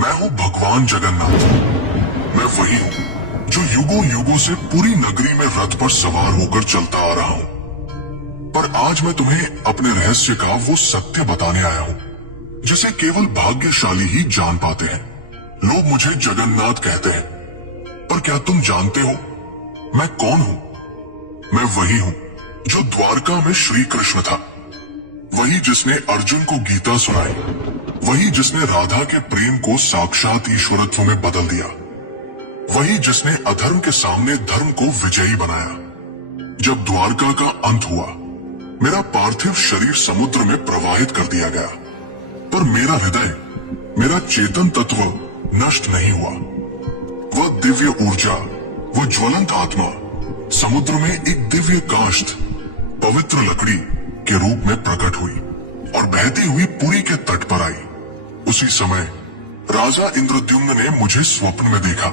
मैं हूँ भगवान जगन्नाथ। मैं वही हूँ जो युगों युगों से पूरी नगरी में रथ पर सवार होकर चलता आ रहा हूँ। पर आज मैं तुम्हें अपने रहस्य का वो सत्य बताने आया हूँ जिसे केवल भाग्यशाली ही जान पाते हैं। लोग मुझे जगन्नाथ कहते हैं, पर क्या तुम जानते हो मैं कौन हूँ? मैं वही हूँ जो द्वारका में श्री कृष्ण था, वही जिसने अर्जुन को गीता सुनाई, वही जिसने राधा के प्रेम को साक्षात ईश्वरत्व में बदल दिया, वही जिसने अधर्म के सामने धर्म को विजयी बनाया। जब द्वारका का अंत हुआ, मेरा पार्थिव शरीर समुद्र में प्रवाहित कर दिया गया, पर मेरा हृदय, मेरा चेतन तत्व नष्ट नहीं हुआ। वह दिव्य ऊर्जा, वह ज्वलंत आत्मा समुद्र में एक दिव्य काष्ठ, पवित्र लकड़ी के रूप में प्रकट हुई और बहती हुई पुरी के तट पर आई। उसी समय राजा इंद्रद्युम्न ने मुझे स्वप्न में देखा।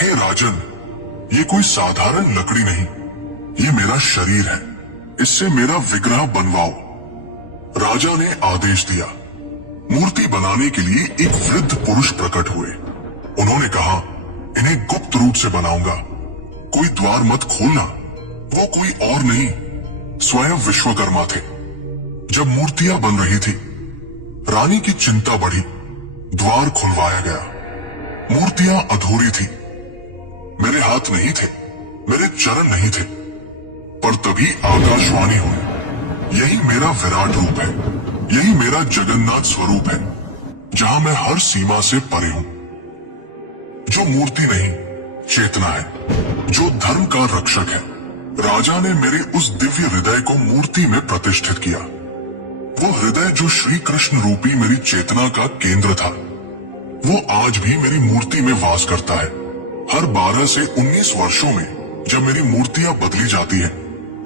हे राजन, ये कोई साधारण लकड़ी नहीं, ये मेरा शरीर है, इससे मेरा विग्रह बनवाओ। राजा ने आदेश दिया। मूर्ति बनाने के लिए एक वृद्ध पुरुष प्रकट हुए। उन्होंने कहा, इन्हें गुप्त रूप से बनाऊंगा, कोई द्वार मत खोलना। वो कोई और नहीं, स्वयं विश्वकर्मा थे। जब मूर्तियां बन रही थी, रानी की चिंता बढ़ी। द्वार खुलवाया गया। मूर्तियां अधूरी थी। मेरे हाथ नहीं थे, मेरे चरण नहीं थे, पर तभी आकाशवाणी हुई, यही मेरा विराट रूप है, यही मेरा जगन्नाथ स्वरूप है, जहां मैं हर सीमा से परे हूं। जो मूर्ति नहीं, चेतना है, जो धर्म का रक्षक है। राजा ने मेरे उस दिव्य हृदय को मूर्ति में प्रतिष्ठित किया। वो हृदय जो श्री कृष्ण रूपी मेरी चेतना का केंद्र था, वो आज भी मेरी मूर्ति में वास करता है। हर 12 से 19 वर्षों में जब मेरी मूर्तियां बदली जाती है,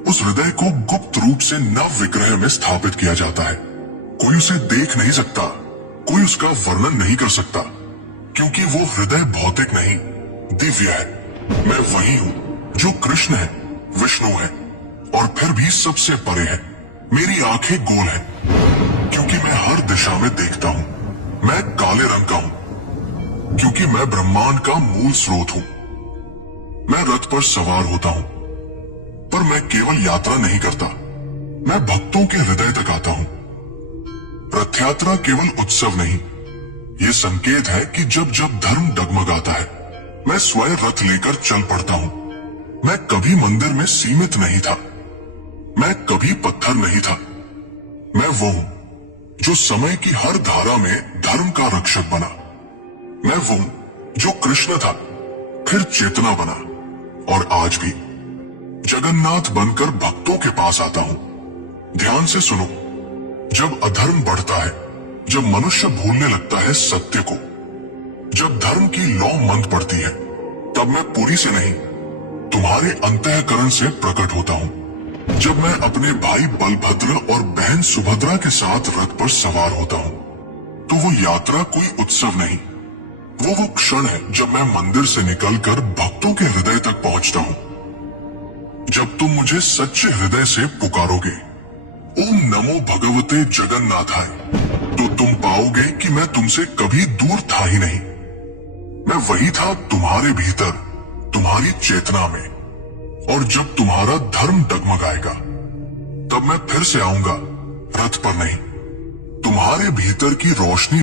उस हृदय को गुप्त रूप से नव विग्रह में स्थापित किया जाता है। कोई उसे देख नहीं सकता, कोई उसका वर्णन नहीं कर सकता, क्योंकि वो हृदय भौतिक नहीं, दिव्य है। मैं वही हूँ जो कृष्ण है, विष्णु है, और फिर भी सबसे परे है। मेरी आंखें गोल हैं, क्योंकि मैं हर दिशा में देखता हूँ। मैं काले रंग का हूँ, क्योंकि मैं ब्रह्मांड का मूल स्रोत हूँ। मैं रथ पर सवार होता हूँ, पर मैं केवल यात्रा नहीं करता, मैं भक्तों के हृदय तक आता हूँ। रथ यात्रा केवल उत्सव नहीं, ये संकेत है कि जब जब धर्म डगमगाता है, मैं स्वयं रथ लेकर चल पड़ता हूँ। मैं कभी मंदिर में सीमित नहीं था, मैं कभी पत्थर नहीं था। मैं वो हूँ जो समय की हर धारा में धर्म का रक्षक बना। मैं वो हूँ जो कृष्ण था, फिर चेतना बना, और आज भी जगन्नाथ बनकर भक्तों के पास आता हूँ। ध्यान से सुनो, जब अधर्म बढ़ता है, जब मनुष्य भूलने लगता है सत्य को, जब धर्म की लौ मंद पड़ती है, तब मैं पुरी से नहीं, तुम्हारे अंतःकरण से प्रकट होता हूँ। जब मैं अपने भाई बलभद्र और बहन सुभद्रा के साथ रथ पर सवार होता हूँ, तो वो यात्रा कोई उत्सव नहीं, वो क्षण है जब मैं मंदिर से निकलकर भक्तों के हृदय तक पहुंचता हूँ। जब तुम मुझे सच्चे हृदय से पुकारोगे, ओम नमो भगवते जगन्नाथाय, तो तुम पाओगे कि मैं तुमसे कभी दूर था ही नहीं। मैं वही था तुम्हारे भीतर, तुम्हारी चेतना में। और जब तुम्हारा धर्म डगमगाएगा, तब मैं फिर से आऊंगा, रथ पर नहीं, तुम्हारे भीतर की रोशनी